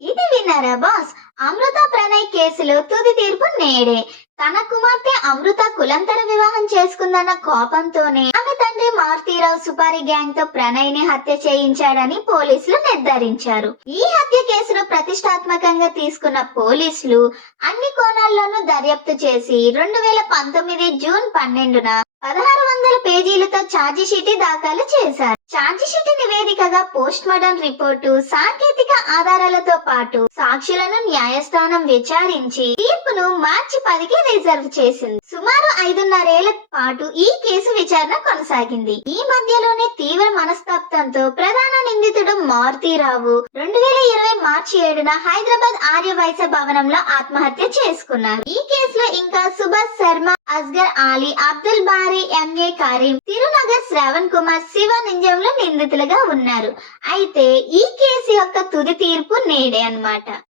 ఇది విన్నారా బాస్? అమృత ప్రణయ్ కేసులో తుది తీర్పు నేడే. తన కుమార్తె అమృత కులంతర వివాహం చేసుకుందన్న కోపంతోనే ఆమె తండ్రి మారుతీరావు సుపారి గ్యాంగ్ తో ప్రణయ్ ని హత్య చేయించాడని పోలీసులు నిర్ధారించారు. ఈ హత్య కేసును ప్రతిష్టాత్మకంగా తీసుకున్న పోలీసులు అన్ని కోణాల్లోనూ దర్యాప్తు చేసి 2019 జూన్ 12న 1600 పేజీలతో ఛార్జిషీట్ దాఖలు చేశారు. ఛార్జిషీట్ నివేదికగా పోస్ట్ మార్టం రిపోర్టు, సాంకేతిక ఆధారాలతో పాటు సాక్షులను న్యాయస్థానం విచారించి తీర్పును మార్చి 10కి రిజర్వ్ చేసింది. సుమారు 5.5 ఏళ్ల పాటు ఈ కేసు విచారణ కొనసాగింది. ఈ మధ్యలోనే తీవ్ర మనస్తాపంతో ప్రధాన నిందితుడు మారుతీరావు 2020 మార్చి 7న హైదరాబాద్ ఆర్య వైశ్య భవనంలో ఆత్మహత్య చేసుకున్నారు. ఈ కేసులో ఇంకా సుభాష్ శర్మ, అస్గర్ ఆలీ, అబ్దుల్ బారీ, ఎంఏ కరీం, తిరునగర్ శ్రవణ్ కుమార్, శివ నింజంలో నిందితులుగా ఉన్నారు. అయితే ఈ కేసు యొక్క తుది తీర్పు నేడే అన్నమాట.